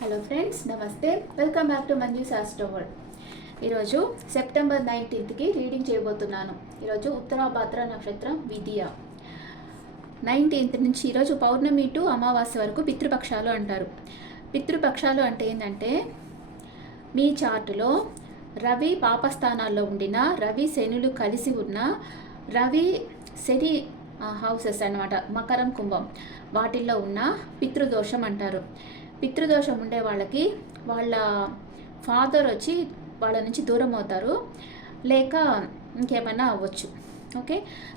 Hello friends, నమస్తే. Welcome back to Manju's astro world. ఈరోజు September 19కి రీడింగ్ చేయబోతున్నాను. ఈరోజు ఉత్తరాభాద్ర నక్షత్రం విధియ. 19th నుంచి ఈరోజు పౌర్ణమి టు అమావాస్య వరకు పితృపక్షాలు అంటారు. పితృపక్షాలు అంటే ఏంటంటే, మీ చార్టులో రవి పాపస్థానాల్లో ఉండిన, రవి శనులు కలిసి ఉన్న, రవి శని హౌసెస్ అన్నమాట, మకరం కుంభం వాటిల్లో ఉన్న పితృదోషం అంటారు. పితృదోషం ఉండే వాళ్ళకి వాళ్ళ ఫాదర్ వచ్చి వాళ్ళ నుంచి దూరం అవుతారు, లేక ఇంకేమైనా అవ్వచ్చు. ఓకే,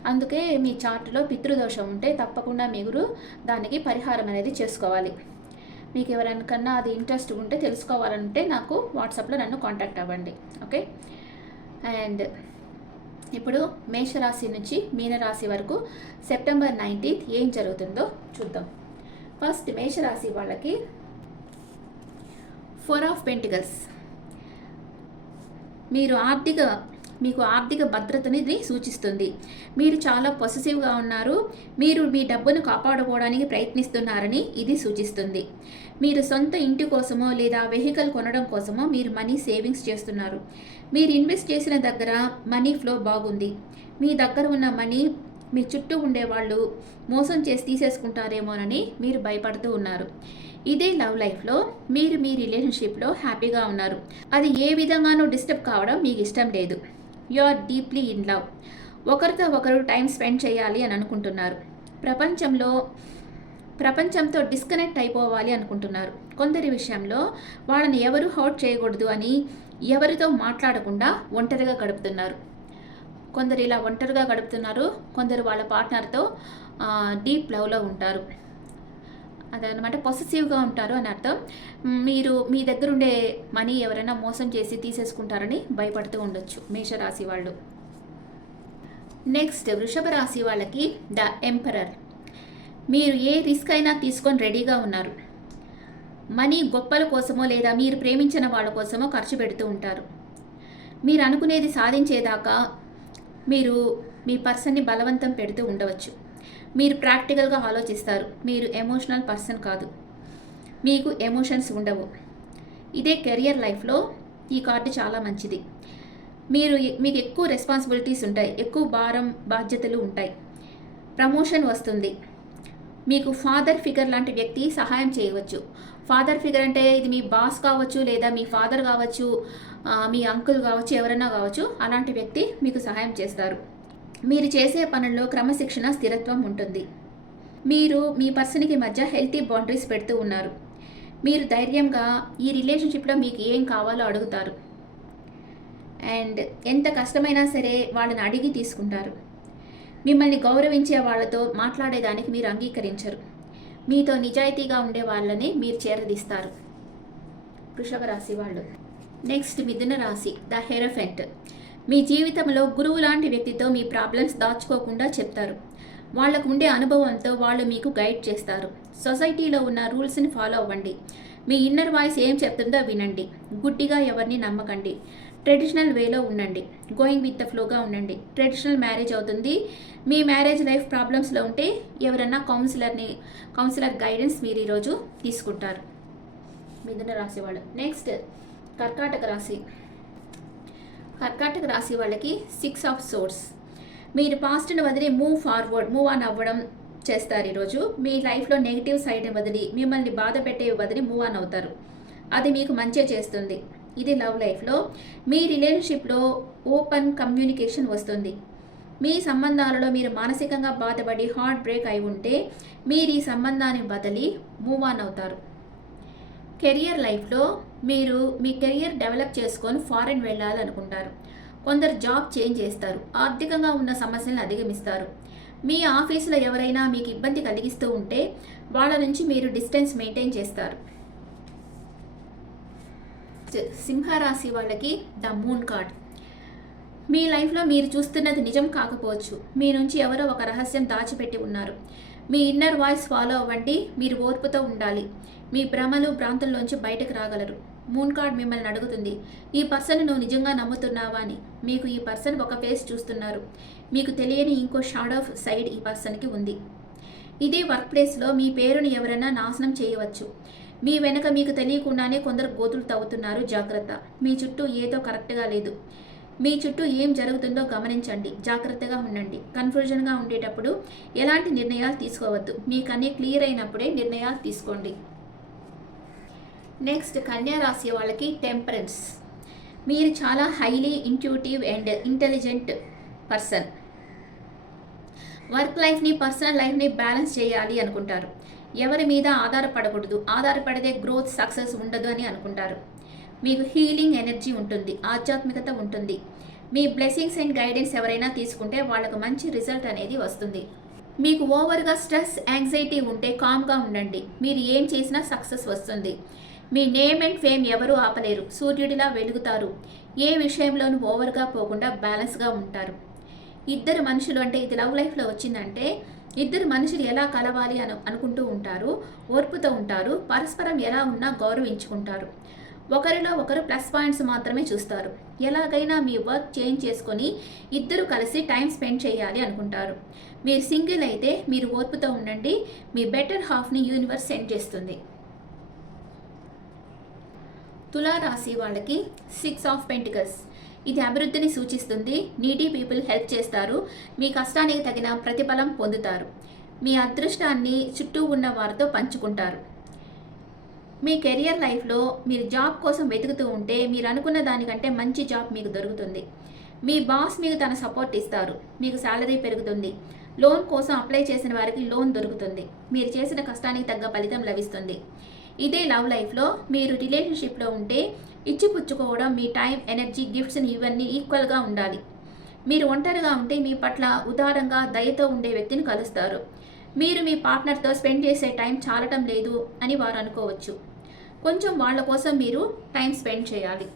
అందుకే మీ చార్ట్లో పితృదోషం ఉంటే తప్పకుండా మీరు దానికి పరిహారం అనేది చేసుకోవాలి. మీకు ఎవరికన్నా అది ఇంట్రెస్ట్ ఉంటే, తెలుసుకోవాలంటే నాకు వాట్సాప్లో నన్ను కాంటాక్ట్ అవ్వండి. ఓకే, అండ్ ఇప్పుడు మేషరాశి నుంచి మీనరాశి వరకు సెప్టెంబర్ 19th ఏం జరుగుతుందో చూద్దాం. ఫస్ట్ మేషరాశి వాళ్ళకి 4 of Pentacles. మీకు ఆర్థిక భద్రతని సూచిస్తుంది. మీరు చాలా పొసెసివ్గా ఉన్నారు. మీరు మీ డబ్బును కాపాడుకోవడానికి ప్రయత్నిస్తున్నారని ఇది సూచిస్తుంది. మీరు సొంత ఇంటి కోసమో లేదా వెహికల్ కొనడం కోసమో మీరు మనీ సేవింగ్స్ చేస్తున్నారు. మీరు ఇన్వెస్ట్ చేసిన దగ్గర మనీ ఫ్లో బాగుంది. మీ దగ్గర ఉన్న మనీ మీ చుట్టూ ఉండేవాళ్ళు మోసం చేసి తీసేసుకుంటారేమోనని మీరు భయపడుతూ ఉన్నారు. ఇదే లవ్ లైఫ్లో మీరు మీ రిలేషన్షిప్లో హ్యాపీగా ఉన్నారు. అది ఏ విధంగానూ డిస్టర్బ్ కావడం మీకు ఇష్టం లేదు. You are deeply in love. ఒకరితో ఒకరు టైం స్పెండ్ చేయాలి అని అనుకుంటున్నారు. ప్రపంచంతో డిస్కనెక్ట్ అయిపోవాలి అనుకుంటున్నారు. కొందరి విషయంలో వాళ్ళని ఎవరు హర్ట్ చేయకూడదు అని ఎవరితో మాట్లాడకుండా ఒంటరిగా గడుపుతున్నారు. కొందరు ఇలా ఒంటరిగా గడుపుతున్నారు, కొందరు వాళ్ళ పార్ట్నర్తో డీప్ లవ్లో ఉంటారు. అదనమాట, పొసెసివ్గా ఉంటారు అని అర్థం. మీరు మీ దగ్గర ఉండే మనీ ఎవరైనా మోసం చేసి తీసేసుకుంటారని భయపడుతూ ఉండొచ్చు మేషరాశి వాళ్ళు. నెక్స్ట్ వృషభ రాశి వాళ్ళకి ద ఎంపరర్. మీరు ఏ రిస్క్ అయినా తీసుకొని రెడీగా ఉన్నారు. మనీ గొప్పల కోసమో లేదా మీరు ప్రేమించిన వాళ్ళ కోసమో ఖర్చు పెడుతూ ఉంటారు. మీరు అనుకునేది సాధించేదాకా మీరు మీ పర్సన్ని బలవంతం పెడుతూ ఉండవచ్చు. మీరు ప్రాక్టికల్గా ఆలోచిస్తారు. మీరు ఎమోషనల్ పర్సన్ కాదు, మీకు ఎమోషన్స్ ఉండవు. ఇదే కెరియర్ లైఫ్లో ఈ కార్డు చాలా మంచిది. మీకు ఎక్కువ రెస్పాన్సిబిలిటీస్ ఉంటాయి, ఎక్కువ భారం బాధ్యతలు ఉంటాయి. ప్రమోషన్ వస్తుంది. మీకు ఫాదర్ ఫిగర్ లాంటి వ్యక్తి సహాయం చేయవచ్చు. ఫాదర్ ఫిగర్ అంటే ఇది మీ బాస్ కావచ్చు, లేదా మీ ఫాదర్ కావచ్చు, మీ అంకుల్ కావచ్చు, ఎవరైనా కావచ్చు. అలాంటి వ్యక్తి మీకు సహాయం చేస్తారు. మీరు చేసే పనుల్లో క్రమశిక్షణ, స్థిరత్వం ఉంటుంది. మీరు మీ పర్సన్కి మధ్య హెల్తీ బౌండరీస్ పెడుతూ ఉన్నారు. మీరు ధైర్యంగా ఈ రిలేషన్షిప్లో మీకు ఏం కావాలో అడుగుతారు. అండ్ ఎంత కష్టమైనా సరే వాళ్ళని అడిగి తీసుకుంటారు. మిమ్మల్ని గౌరవించే వాళ్ళతో మాట్లాడేదానికి మీరు అంగీకరించరు. మీతో నిజాయితీగా ఉండే వాళ్ళని మీరు చేరదీస్తారు. వృషభ రాశి వాళ్ళు. నెక్స్ట్ మిథున రాశి ద హెరఫెంట్. మీ జీవితంలో గురువు లాంటి వ్యక్తితో మీ ప్రాబ్లమ్స్ దాచుకోకుండా చెప్తారు. వాళ్ళకు ఉండే అనుభవంతో వాళ్ళు మీకు గైడ్ చేస్తారు. సొసైటీలో ఉన్న రూల్స్ని ఫాలో అవ్వండి. మీ ఇన్నర్ వాయిస్ ఏం చెప్తుందో వినండి. గుడ్డిగా ఎవరిని నమ్మకండి. ట్రెడిషనల్ వేలో ఉండండి. గోయింగ్ విత్ ద ఫ్లోగా ఉండండి. ట్రెడిషనల్ మ్యారేజ్ అవుతుంది. మీ మ్యారేజ్ లైఫ్ ప్రాబ్లమ్స్లో ఉంటే ఎవరన్నా కౌన్సిలర్ గైడెన్స్ మీరు ఈరోజు తీసుకుంటారు. మిథున రాశి వాళ్ళు. నెక్స్ట్ కర్కాటక రాశి. కర్కాటక రాశి వాళ్ళకి 6 of Swords. మీరు పాస్ట్ని వదిలి మూవ్ ఆన్ అవ్వడం చేస్తారు. ఈరోజు మీ లైఫ్లో నెగిటివ్ సైడ్ని వదిలి, మిమ్మల్ని బాధ పెట్టే వదిలి మూవ్ ఆన్ అవుతారు. అది మీకు మంచి చేస్తుంది. ఇది లవ్ లైఫ్లో మీ రిలేషన్షిప్లో ఓపెన్ కమ్యూనికేషన్ వస్తుంది. మీ సంబంధాలలో మీరు మానసికంగా బాధపడి హార్ట్ బ్రేక్ అయి ఉంటే మీరు ఈ సంబంధాన్ని వదిలి మూవ్ ఆన్ అవుతారు. కెరియర్ లైఫ్లో మీరు మీ కెరియర్ డెవలప్ చేసుకొని ఫారెన్ వెళ్ళాలనుకుంటారు. కొందరు జాబ్ చేంజ్ చేస్తారు. ఆర్థికంగా ఉన్న సమస్యలను అధిగమిస్తారు. మీ ఆఫీసులో ఎవరైనా మీకు ఇబ్బంది కలిగిస్తూ ఉంటే వాళ్ళ నుంచి మీరు డిస్టెన్స్ మెయింటైన్ చేస్తారు. సింహరాశి వాళ్ళకి ద మూన్ కార్డ్. మీ లైఫ్లో మీరు చూస్తున్నది నిజం కాకపోవచ్చు. మీ నుంచి ఎవరో ఒక రహస్యం దాచిపెట్టి ఉన్నారు. మీ ఇన్నర్ వాయిస్ ఫాలో అవ్వండి. మీరు ఓర్పుతో ఉండాలి. మీ భ్రమలు భ్రాంతుల్లోంచి బయటకు రాగలరు. మూన్ కార్డ్ మిమ్మల్ని అడుగుతుంది, ఈ పర్సన్ నువ్వు నిజంగా నమ్ముతున్నావా అని. మీకు ఈ పర్సన్ ఒక ఫేస్ చూస్తున్నారు. మీకు తెలియని ఇంకో షాడో సైడ్ ఈ పర్సన్కి ఉంది. ఇదే వర్క్ ప్లేస్లో మీ పేరును ఎవరైనా నాశనం చేయవచ్చు. మీ వెనక మీకు తెలియకుండానే కొందరు గోతులు తవ్వుతున్నారు, జాగ్రత్త. మీ చుట్టూ ఏదో కరెక్ట్గా లేదు. మీ చుట్టూ ఏం జరుగుతుందో గమనించండి, జాగ్రత్తగా ఉండండి. కన్ఫ్యూజన్గా ఉండేటప్పుడు ఎలాంటి నిర్ణయాలు తీసుకోవద్దు. మీకు అన్నీ క్లియర్ అయినప్పుడే నిర్ణయాలు తీసుకోండి. నెక్స్ట్ కన్యా రాశి వాళ్ళకి టెంపరెన్స్. మీరు చాలా highly intuitive and intelligent person. Work లైఫ్ని పర్సనల్ లైఫ్ని బ్యాలెన్స్ చేయాలి అనుకుంటారు. ఎవరి మీద ఆధారపడకూడదు, ఆధారపడితే గ్రోత్ సక్సెస్ ఉండదు అని అనుకుంటారు. మీకు హీలింగ్ ఎనర్జీ ఉంటుంది, ఆధ్యాత్మికత ఉంటుంది. మీ బ్లెస్సింగ్స్ అండ్ గైడెన్స్ ఎవరైనా తీసుకుంటే వాళ్ళకు మంచి రిజల్ట్ అనేది వస్తుంది. మీకు ఓవర్గా స్ట్రెస్ యాంగ్జైటీ ఉంటే కామ్గా ఉండండి. మీరు ఏం చేసినా సక్సెస్ వస్తుంది. మీ నేమ్ అండ్ ఫేమ్ ఎవరూ ఆపలేరు. సూర్యుడిలా వెలుగుతారు. ఏ విషయంలోనూ ఓవర్గా పోకుండా బ్యాలెన్స్గా ఉంటారు. ఇద్దరు మనుషులు అంటే ఇది లవ్ లైఫ్లో వచ్చిందంటే ఇద్దరు మనుషులు ఎలా కలవాలి అనుకుంటూ ఉంటారు, ఓర్పుతో ఉంటారు, పరస్పరం ఎలా ఉన్నా గౌరవించుకుంటారు. ఒకరిలో ఒకరు ప్లస్ పాయింట్స్ మాత్రమే చూస్తారు. ఎలాగైనా మీ వర్క్ చేంజ్ చేసుకొని ఇద్దరు కలిసి టైం స్పెండ్ చేయాలి అనుకుంటారు. మీరు సింగిల్ అయితే మీరు ఓర్పుతో ఉండండి. మీ బెటర్ హాఫ్ని యూనివర్స్ సెండ్ చేస్తుంది. తులారాశి వాళ్ళకి 6 ఆఫ్ పెంటికల్స్. ఇది అభివృద్ధిని సూచిస్తుంది. నీడీ పీపుల్ హెల్ప్ చేస్తారు. మీ కష్టానికి తగిన ప్రతిఫలం పొందుతారు. మీ అదృష్టాన్ని చుట్టూ ఉన్న వారితో పంచుకుంటారు. మీ కెరియర్ లైఫ్లో మీరు జాబ్ కోసం వెతుకుతూ ఉంటే మీరు అనుకున్న దానికంటే మంచి జాబ్ మీకు దొరుకుతుంది. మీ బాస్ మీకు తన సపోర్ట్ ఇస్తారు. మీకు శాలరీ పెరుగుతుంది. లోన్ కోసం అప్లై చేసిన వారికి లోన్ దొరుకుతుంది. మీరు చేసిన కష్టానికి తగ్గ ఫలితం లభిస్తుంది. ఇదే లవ్ లైఫ్లో మీరు రిలేషన్షిప్లో ఉంటే ఇచ్చిపుచ్చుకోవడం, మీ టైం, ఎనర్జీ, గిఫ్ట్స్ని ఇవన్నీ ఈక్వల్గా ఉండాలి. మీరు ఒంటరిగా ఉంటే మీ పట్ల ఉదారంగా దయతో ఉండే వ్యక్తిని కలుస్తారు. మీరు మీ పార్ట్నర్తో స్పెండ్ చేసే టైం చాలటం లేదు అని వారు అనుకోవచ్చు. కొంచెం వాళ్ళ కోసం మీరు టైం స్పెండ్ చేయాలి.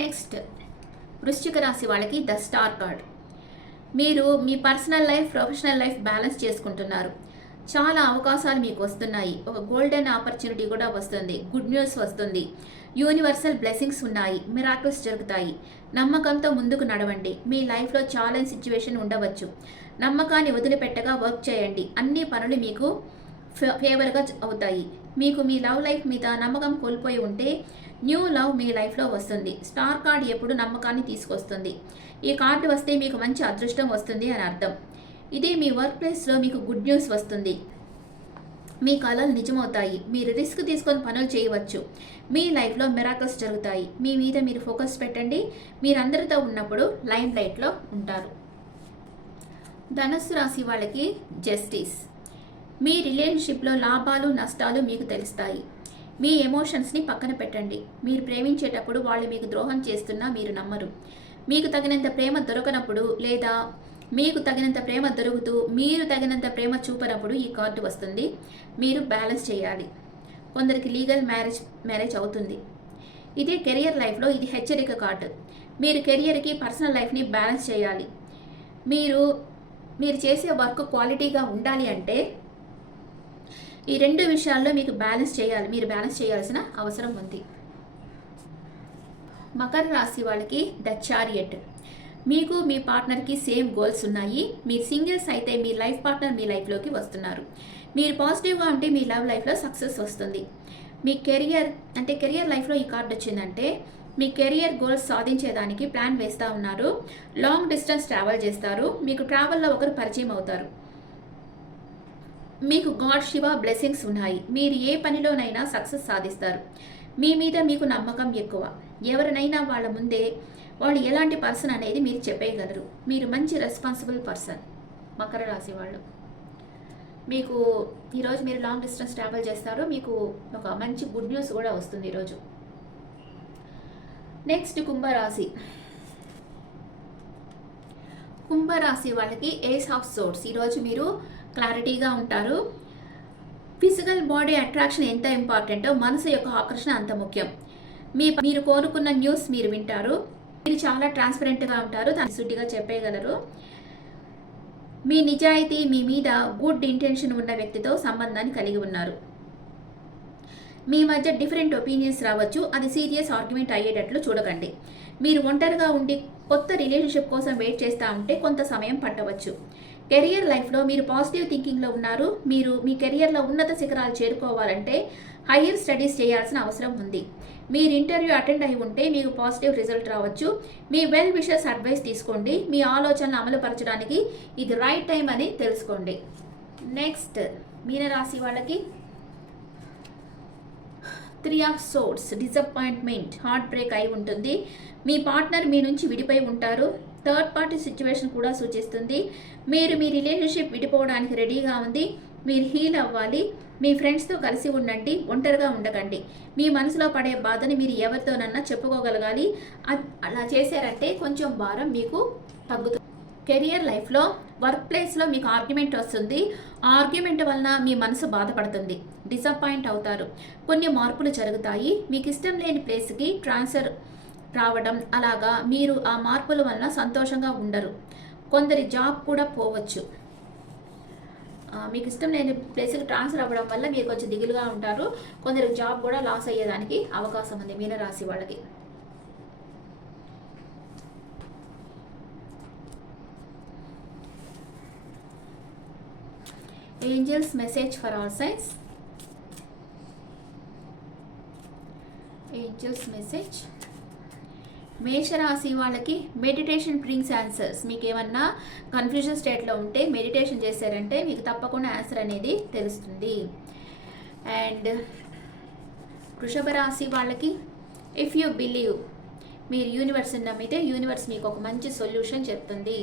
నెక్స్ట్ వృశ్చిక రాశి వాళ్ళకి ద స్టార్ కార్డ్. మీరు మీ personal life, professional life balance చేసుకుంటున్నారు. చాలా అవకాశాలు మీకు వస్తున్నాయి. ఒక గోల్డెన్ ఆపర్చునిటీ కూడా వస్తుంది. గుడ్ న్యూస్ వస్తుంది. యూనివర్సల్ బ్లెస్సింగ్స్ ఉన్నాయి. మిరాకిల్స్ జరుగుతాయి. నమ్మకంతో ముందుకు నడవండి. మీ లైఫ్లో ఛాలెంజ్ సిచ్యువేషన్ ఉండవచ్చు. నమ్మకాన్ని వదిలిపెట్టగా వర్క్ చేయండి. అన్ని పనులు మీకు ఫేవర్గా అవుతాయి. మీకు మీ లవ్ లైఫ్ మీద నమ్మకం కోల్పోయి ఉంటే న్యూ లవ్ మీ లైఫ్లో వస్తుంది. స్టార్ కార్డ్ ఎప్పుడు నమ్మకాన్ని తీసుకొస్తుంది. ఈ కార్డు వస్తే మీకు మంచి అదృష్టం వస్తుంది అని అర్థం. ఇదే మీ వర్క్ ప్లేస్లో మీకు గుడ్ న్యూస్ వస్తుంది. మీ కలలు నిజమవుతాయి. మీరు రిస్క్ తీసుకొని పనులు చేయవచ్చు. మీ లైఫ్లో మిరాకిల్స్ జరుగుతాయి. మీ మీద మీరు ఫోకస్ పెట్టండి. మీరందరితో ఉన్నప్పుడు లైమ్ లైట్లో ఉంటారు. ధనుస్సు రాశి వాళ్ళకి జస్టిస్. మీ రిలేషన్షిప్లో లాభాలు, నష్టాలు మీకు తెలుస్తాయి. మీ ఎమోషన్స్ని పక్కన పెట్టండి. మీరు ప్రేమించేటప్పుడు వాళ్ళు మీకు ద్రోహం చేస్తున్నా మీరు నమ్మరు. మీకు తగినంత ప్రేమ దొరకనప్పుడు లేదా మీకు తగినంత ప్రేమ దొరుకుతూ మీరు తగినంత ప్రేమ చూపనప్పుడు ఈ కార్డు వస్తుంది. మీరు బ్యాలెన్స్ చేయాలి. కొందరికి లీగల్ మ్యారేజ్ అవుతుంది. ఇదే కెరియర్ లైఫ్లో ఇది హెచ్చరిక కార్డు. మీరు కెరియర్కి పర్సనల్ లైఫ్ని బ్యాలెన్స్ చేయాలి. మీరు చేసే వర్క్ క్వాలిటీగా ఉండాలి అంటే ఈ రెండు విషయాల్లో మీకు బ్యాలెన్స్ చేయాలి. మీరు బ్యాలెన్స్ చేయాల్సిన అవసరం ఉంది. మకర రాశి వాళ్ళకి ద చారియట్. మీకు మీ పార్ట్నర్కి సేమ్ గోల్స్ ఉన్నాయి. మీరు సింగిల్స్ అయితే మీ లైఫ్ పార్ట్నర్ మీ లైఫ్లోకి వస్తున్నారు. మీరు పాజిటివ్గా ఉంటే మీ లవ్ లైఫ్లో సక్సెస్ వస్తుంది. మీ కెరియర్ లైఫ్లో ఈ కార్డు వచ్చిందంటే మీ కెరియర్ గోల్స్ సాధించేదానికి ప్లాన్ వేస్తూ ఉన్నారు. లాంగ్ డిస్టెన్స్ ట్రావెల్ చేస్తారు. మీకు ట్రావెల్లో ఒకరు పరిచయం అవుతారు. మీకు గాడ్ శివ బ్లెస్సింగ్స్ ఉన్నాయి. మీరు ఏ పనిలోనైనా సక్సెస్ సాధిస్తారు. మీ మీద మీకు నమ్మకం ఎక్కువ. ఎవరినైనా వాళ్ళ ముందే వాళ్ళు ఎలాంటి పర్సన్ అనేది మీరు చెప్పేయగలరు. మీరు మంచి రెస్పాన్సిబుల్ పర్సన్. మకర రాశి వాళ్ళు మీకు ఈరోజు మీరు లాంగ్ డిస్టెన్స్ ట్రావెల్ చేస్తారు. మీకు ఒక మంచి గుడ్ న్యూస్ కూడా వస్తుంది ఈరోజు. నెక్స్ట్ కుంభరాశి వాళ్ళకి ఏస్ ఆఫ్ సోర్స్. ఈరోజు మీరు క్లారిటీగా ఉంటారు. ఫిజికల్ బాడీ అట్రాక్షన్ ఎంత ఇంపార్టెంటో మనసు యొక్క ఆకర్షణ అంత ముఖ్యం. మీరు కోరుకున్న న్యూస్ మీరు వింటారు. మీరు చాలా ట్రాన్స్పరెంట్గా ఉంటారు. దాన్ని సుట్టిగా చెప్పేయగలరు. మీ నిజాయితీ, మీ మీద గుడ్ ఇంటెన్షన్ ఉన్న వ్యక్తితో సంబంధాన్ని కలిగి ఉన్నారు. మీ మధ్య డిఫరెంట్ ఒపీనియన్స్ రావచ్చు. అది సీరియస్ ఆర్గ్యుమెంట్ అయ్యేటట్లు చూడకండి. మీరు ఒంటరిగా ఉండి కొత్త రిలేషన్షిప్ కోసం వెయిట్ చేస్తూ ఉంటే కొంత సమయం పట్టవచ్చు. కెరియర్ లైఫ్లో మీరు పాజిటివ్ థింకింగ్లో ఉన్నారు. మీరు మీ కెరియర్లో ఉన్నత శిఖరాలు చేరుకోవాలంటే హయ్యర్ స్టడీస్ చేయాల్సిన అవసరం ఉంది. మీరు ఇంటర్వ్యూ అటెండ్ అయి ఉంటే మీకు పాజిటివ్ రిజల్ట్ రావచ్చు. మీ వెల్ విషర్స్ అడ్వైస్ తీసుకోండి. మీ ఆలోచనలు అమలుపరచడానికి ఇది రైట్ టైం అని తెలుసుకోండి. నెక్స్ట్ మీనరాశి వాళ్ళకి 3 of swords, disappointment, heart break అయి ఉంటుంది. మీ పార్ట్నర్ మీ నుంచి విడిపోయి ఉంటారు. థర్డ్ పార్టీ సిచ్యువేషన్ కూడా సూచిస్తుంది. మీరు మీ రిలేషన్షిప్ విడిపోవడానికి రెడీగా ఉంది. మీరు హీల్ అవ్వాలి. మీ ఫ్రెండ్స్తో కలిసి ఉండండి, ఒంటరిగా ఉండకండి. మీ మనసులో పడే బాధని మీరు ఎవరితోనన్నా చెప్పుకోగలగాలి. అలా చేశారంటే కొంచెం భారం మీకు తగ్గుతుంది. కెరియర్ లైఫ్లో వర్క్ ప్లేస్లో మీకు ఆర్గ్యుమెంట్ వస్తుంది. ఆర్గ్యుమెంట్ వలన మీ మనసు బాధపడుతుంది, డిసప్పాయింట్ అవుతారు. కొన్ని మార్పులు జరుగుతాయి. మీకు ఇష్టం లేని ప్లేస్కి ట్రాన్స్ఫర్ రావడం, అలాగా మీరు ఆ మార్పుల వలన సంతోషంగా ఉండరు. కొందరి జాబ్ కూడా పోవచ్చు. మీకు ఇష్టం లేని ప్లేస్కి ట్రాన్స్ఫర్ అవ్వడం వల్ల మీరు కొంచెం దిగులుగా ఉంటారు. కొందరికి జాబ్ కూడా లాస్ అయ్యేదానికి అవకాశం ఉంది మీనరాశి వాళ్ళకి. Angels message for all science. Angels message మేషరాశి వాళ్ళకి మెడిటేషన్ బ్రింగ్స్ ఆన్సర్స్. మీకు ఏమన్నా కన్ఫ్యూజన్ స్టేట్లో ఉంటే మెడిటేషన్ చేశారంటే మీకు తప్పకుండా ఆన్సర్ అనేది తెలుస్తుంది. అండ్ వృషభ రాశి వాళ్ళకి ఇఫ్ యూ బిలీవ్, మీరు యూనివర్స్ని నమ్మితే యూనివర్స్ మీకు ఒక మంచి సొల్యూషన్ చెప్తుంది.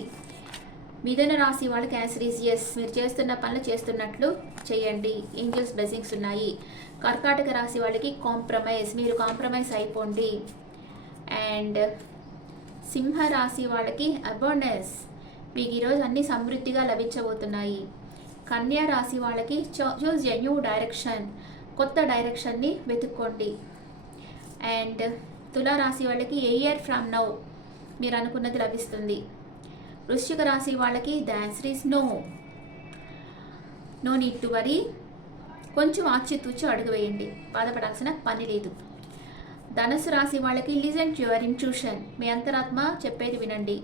మిథున రాశి వాళ్ళకి ఆన్సర్ ఈజ్ ఎస్. మీరు చేస్తున్న పనులు చేస్తున్నట్లు చేయండి, ఏంజల్స్ బ్లెస్సింగ్స్ ఉన్నాయి. కర్కాటక రాశి వాళ్ళకి కాంప్రమైజ్, మీరు కాంప్రమైజ్ అయిపోండి. అండ్ సింహ రాశి వాళ్ళకి అబాండెన్స్, మీకు ఈరోజు అన్ని సమృద్ధిగా లభించబోతున్నాయి. కన్యా రాశి వాళ్ళకి చూజ్ ఎ న్యూ డైరెక్షన్, కొత్త డైరెక్షన్ని వెతుక్కోండి. అండ్ తులారాశి వాళ్ళకి ఏ ఇయర్ ఫ్రమ్ నౌ మీరు అనుకున్నది లభిస్తుంది. వృశ్చిక రాశి వాళ్ళకి the answer is no need to worry. కొంచెం ఆచితూచి అడుగు వేయండి, బాధపడాల్సిన పని లేదు. ధనుసు రాశి వాళ్ళకి లిజన్ టు యువర్ ఇంట్యూషన్, మీ అంతరాత్మ చెప్పేది వినండి.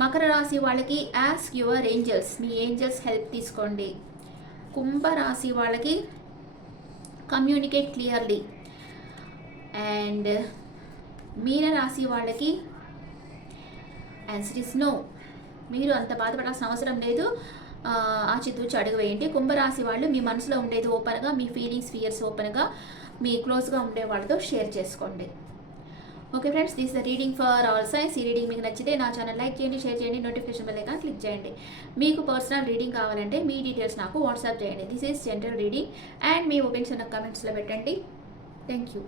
మకర రాశి వాళ్ళకి ask your angels, me angels help తీసుకోండి. కుంభ రాశి వాళ్ళకి కమ్యూనికేట్ క్లియర్లీ. అండ్ మీన రాశి వాళ్ళకి ఆన్సర్ ఇస్ నో, మీరు అంత బాధపడాల్సిన అవసరం లేదు, ఆచితూచి అడుగు వేయండి. కుంభరాశి వాళ్ళు మీ మనసులో ఉండేది ఓపెన్గా, మీ ఫీలింగ్స్ ఫియర్స్ ఓపెన్గా మీ క్లోజ్గా ఉండే వాళ్ళతో షేర్ చేసుకోండి. Okay friends, this the reading for all science. ఈ రీడింగ్ మీకు నచ్చితే నా ఛానల్ లైక్ చేయండి, షేర్ చేయండి, నోటిఫికేషన్ బెల్ ఐకాన్ క్లిక్ చేయండి. మీకు పర్సనల్ రీడింగ్ కావాలంటే మీ డీటెయిల్స్ నాకు వాట్సాప్ చేయండి. This is general reading and me opinions నాకు కమెంట్స్లో పెట్టండి. Thank you.